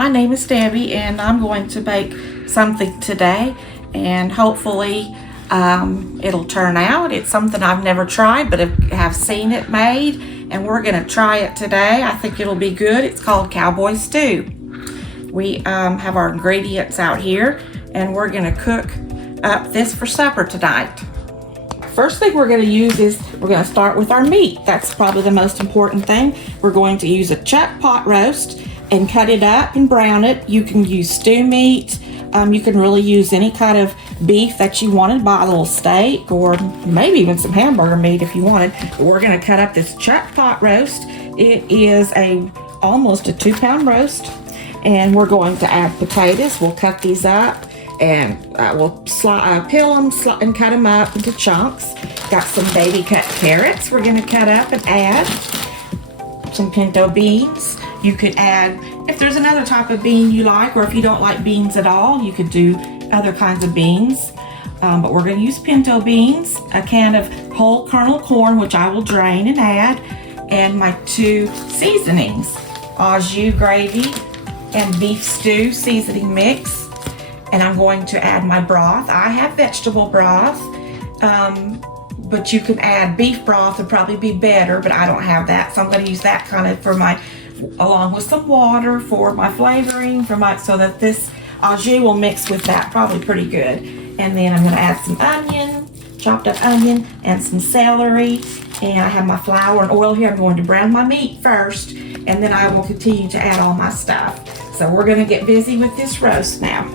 my name is Debbie, and I'm going to bake something today, and hopefully it'll turn out. It's something I've never tried, but have seen it made, and we're going to try it today. I think it'll be good. It's called Cowboy Stew. We have our ingredients out here, and we're going to cook up this for supper tonight. First thing we're going to use is we're going to start with our meat. That's probably the most important thing. We're going to use a chuck pot roast and cut it up and brown it. You can use stew meat. You can really use any kind of beef that you wanted, buy a little steak or maybe even some hamburger meat if you wanted. But we're going to cut up this chuck pot roast. It is almost a 2-pound roast, and we're going to add potatoes. We'll cut these up, and we'll peel them and cut them up into chunks. Got some baby cut carrots we're going to cut up and add. Some pinto beans. You could add, if there's another type of bean you like, or if you don't like beans at all, you could do other kinds of beans. But we're going to use pinto beans, a can of whole kernel corn, which I will drain and add, and my 2 seasonings, au jus gravy and beef stew seasoning mix. And I'm going to add my broth. I have vegetable broth, but you can add beef broth, would probably be better, but I don't have that, so I'm going to use that kind of for my, along with some water for my flavoring, so that this au jus will mix with that probably pretty good. And then I'm going to add some onion, chopped up onion, and some celery. And I have my flour and oil here. I'm going to brown my meat first, and then I will continue to add all my stuff. So we're going to get busy with this roast now.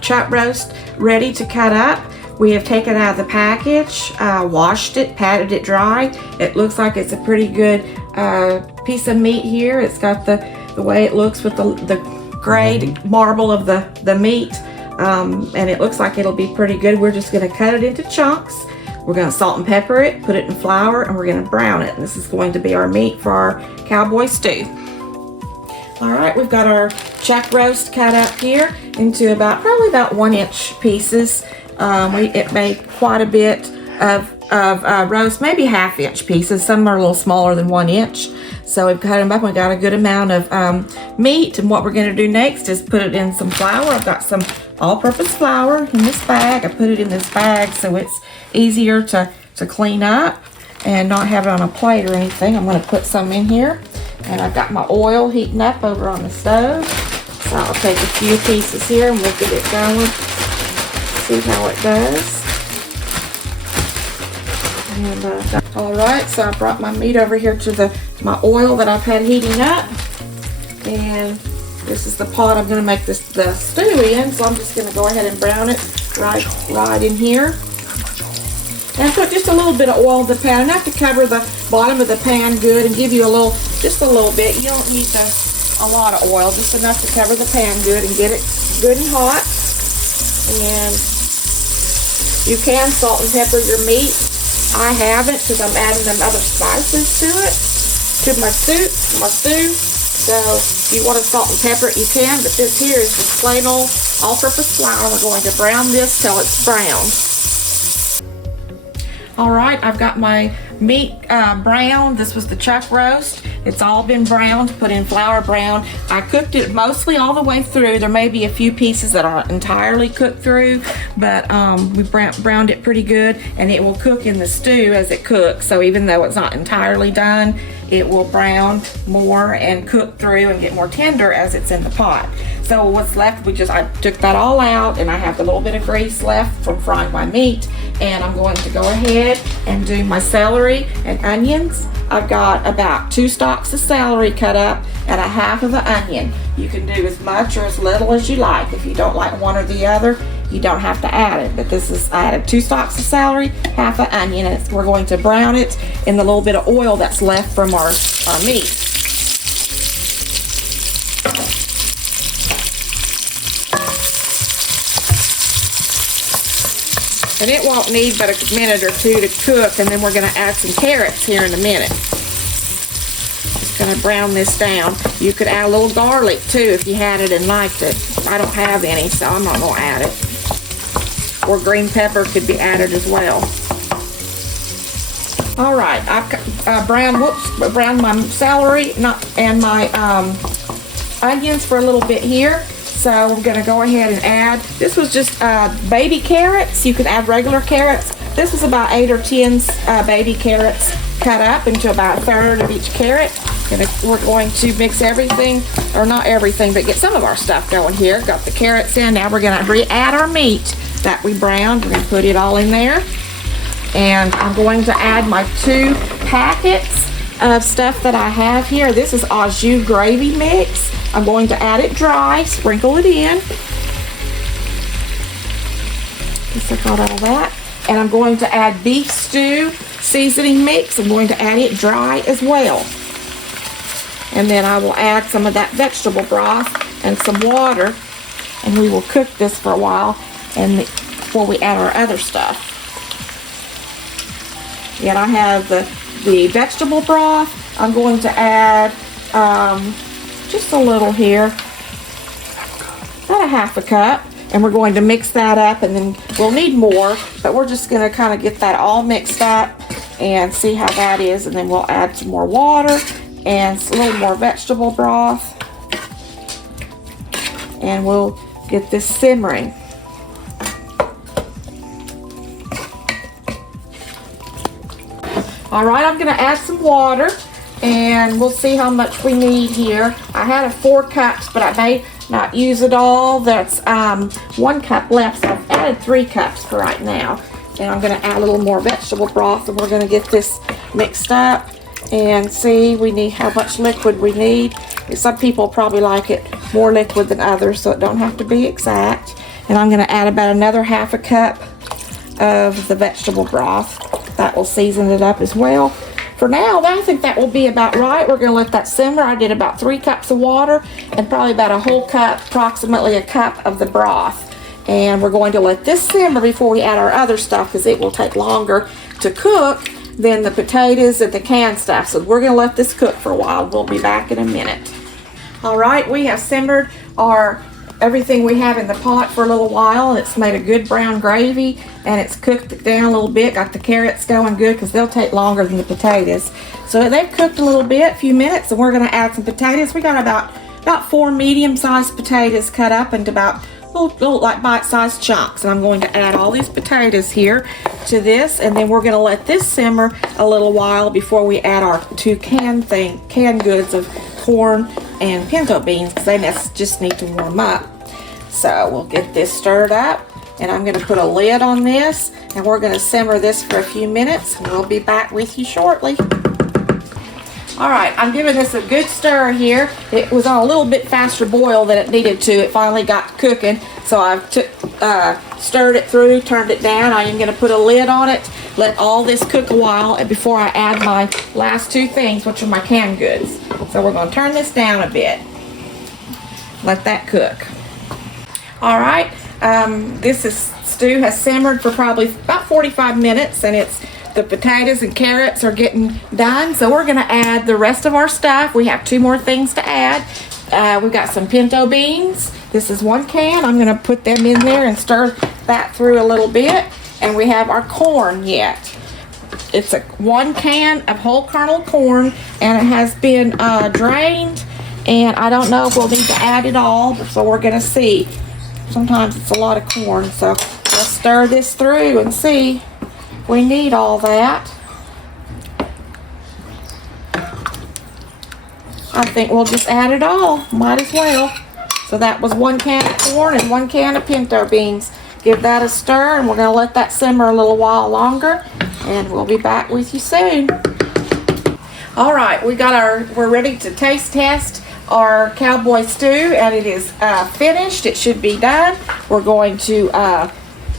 Chuck roast ready to cut up. We have taken out of the package, washed it, patted it dry. It looks like it's a pretty good piece of meat here. It's got the way it looks with the grayed marble of the meat, and it looks like it'll be pretty good. We're just going to cut it into chunks. We're going to salt and pepper it, put it in flour, and we're going to brown it. And this is going to be our meat for our cowboy stew. All right, we've got our chuck roast cut up here into probably about 1-inch pieces. It made quite a bit of roast, maybe 1/2-inch pieces. Some are a little smaller than 1 inch. So we've cut them up. We got a good amount of meat. And what we're going to do next is put it in some flour. I've got some all-purpose flour in this bag. I put it in this bag so it's easier to clean up and not have it on a plate or anything. I'm going to put some in here. And I've got my oil heating up over on the stove. So I'll take a few pieces here and we'll get it going. See how it does. And alright, so I brought my meat over here to my oil that I've had heating up. And this is the pot I'm going to make the stew in. So I'm just going to go ahead and brown it right in here. And put just a little bit of oil in the pan, enough to cover the bottom of the pan good and give you just a little bit. You don't need a lot of oil, just enough to cover the pan good and get it good and hot. And you can salt and pepper your meat. I haven't, because I'm adding them other spices to it, to my stew. So if you want to salt and pepper it, you can, but this here is just plain old all-purpose flour. We're going to brown this till it's browned. All right, I've got my meat browned. This was the chuck roast. It's all been browned, put in flour, browned. I cooked it mostly all the way through. There may be a few pieces that aren't entirely cooked through, but we browned it pretty good, and it will cook in the stew as it cooks. So even though it's not entirely done, it will brown more and cook through and get more tender as it's in the pot. So what's left, I took that all out, and I have a little bit of grease left from frying my meat. And I'm going to go ahead and do my celery and onions. I've got about 2 stalks of celery cut up and 1/2 of the onion. You can do as much or as little as you like. If you don't like one or the other, you don't have to add it. But I added 2 stalks of celery, 1/2 of onion, and we're going to brown it in the little bit of oil that's left from our meat. And it won't need but a minute or 2 to cook, and then we're going to add some carrots here in a minute. Just going to brown this down. You could add a little garlic too if you had it and liked it. I don't have any, so I'm not going to add it. Or green pepper could be added as well. All right, I've browned my celery and my onions for a little bit here. So I'm going to go ahead and add, this was just baby carrots. You could add regular carrots. This was about 8 or 10 baby carrots cut up into about a third of each carrot. And we're going to mix everything, or not everything, but get some of our stuff going here. Got the carrots in. Now we're going to re-add our meat that we browned. We're going to put it all in there. And I'm going to add my 2 packets of stuff that I have here. This is au jus gravy mix. I'm going to add it dry, sprinkle it in. Just like all that. And I'm going to add beef stew seasoning mix. I'm going to add it dry as well. And then I will add some of that vegetable broth and some water. And we will cook this for a while and before we add our other stuff. And I have the vegetable broth. I'm going to add just a little here, about a half a cup, and we're going to mix that up, and then we'll need more, but we're just going to kind of get that all mixed up and see how that is, and then we'll add some more water and a little more vegetable broth, and we'll get this simmering. All right, I'm going to add some water, and we'll see how much we need here. I had 4 cups, but I may not use it all. That's 1 cup left, so I've added 3 cups for right now. And I'm going to add a little more vegetable broth, and we're going to get this mixed up and see how much liquid we need. Some people probably like it more liquid than others, so it don't have to be exact. And I'm going to add about another half a cup of the vegetable broth. That will season it up as well. For now, I think that will be about right. We're going to let that simmer. I did about 3 cups of water and probably about a whole cup, approximately a cup of the broth. And we're going to let this simmer before we add our other stuff because it will take longer to cook than the potatoes and the canned stuff. So we're going to let this cook for a while. We'll be back in a minute. All right, we have simmered everything we have in the pot for a little while. It's made a good brown gravy and it's cooked it down a little bit. Got the carrots going good because they'll take longer than the potatoes. So they've cooked a little bit, a few minutes, and we're going to add some potatoes. We got about 4 medium-sized potatoes cut up into about little like bite-sized chunks. And I'm going to add all these potatoes here to this, and then we're going to let this simmer a little while before we add our 2 canned goods of corn and pinto beans because they just need to warm up. So we'll get this stirred up, and I'm going to put a lid on this, and we're going to simmer this for a few minutes, and we'll be back with you shortly. All right, I'm giving this a good stir here. It was on a little bit faster boil than it needed to. It finally got cooking, so I've stirred it through, turned it down. I am going to put a lid on it, let all this cook a while before I add my last 2 things, which are my canned goods. So we're going to turn this down a bit. Let that cook. All right, this stew has simmered for probably about 45 minutes, and the potatoes and carrots are getting done. So we're going to add the rest of our stuff. We have 2 more things to add. We've got some pinto beans. This is 1 can. I'm going to put them in there and stir that through a little bit. And we have our corn yet. It's 1 can of whole kernel corn, and it has been drained. And I don't know if we'll need to add it all, so we're going to see. Sometimes it's a lot of corn, so let's stir this through and see. We need all that. I think we'll just add it all. Might as well. So that was 1 can of corn and 1 can of pinto beans. Give that a stir, and we're going to let that simmer a little while longer, and we'll be back with you soon. All right, we're ready to taste test our cowboy stew, and it is finished. It should be done. We're going to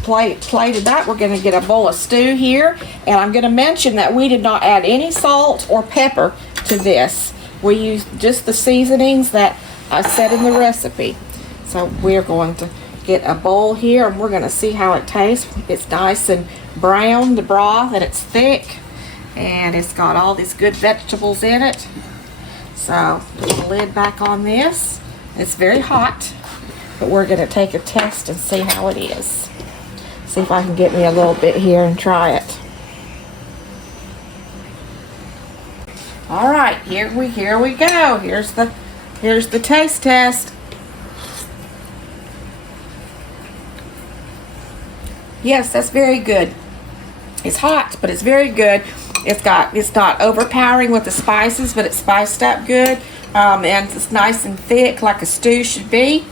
plate it up. We're going to get a bowl of stew here, and I'm going to mention that we did not add any salt or pepper to this. We used just the seasonings that I said in the recipe. So we're going to get a bowl here, and we're going to see how it tastes. It's nice and brown, the broth, and it's thick, and it's got all these good vegetables in it. So put the lid back on this. It's very hot, but we're going to take a test and see how it is. See if I can get me a little bit here and try it. All right, here we go. Here's the Here's the taste test. Yes, that's very good. It's hot, but it's very good. It's not overpowering with the spices, but it's spiced up good. And it's nice and thick like a stew should be.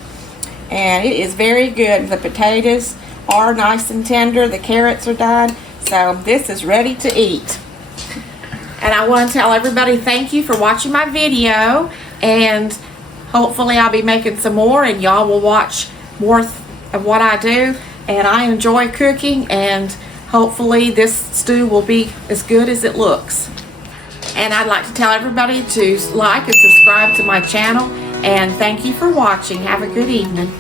And it is very good. The potatoes are nice and tender. The carrots are done. So this is ready to eat. And I want to tell everybody thank you for watching my video. And hopefully I'll be making some more and y'all will watch more of what I do. And I enjoy cooking, and hopefully this stew will be as good as it looks. And I'd like to tell everybody to like and subscribe to my channel. And thank you for watching. Have a good evening.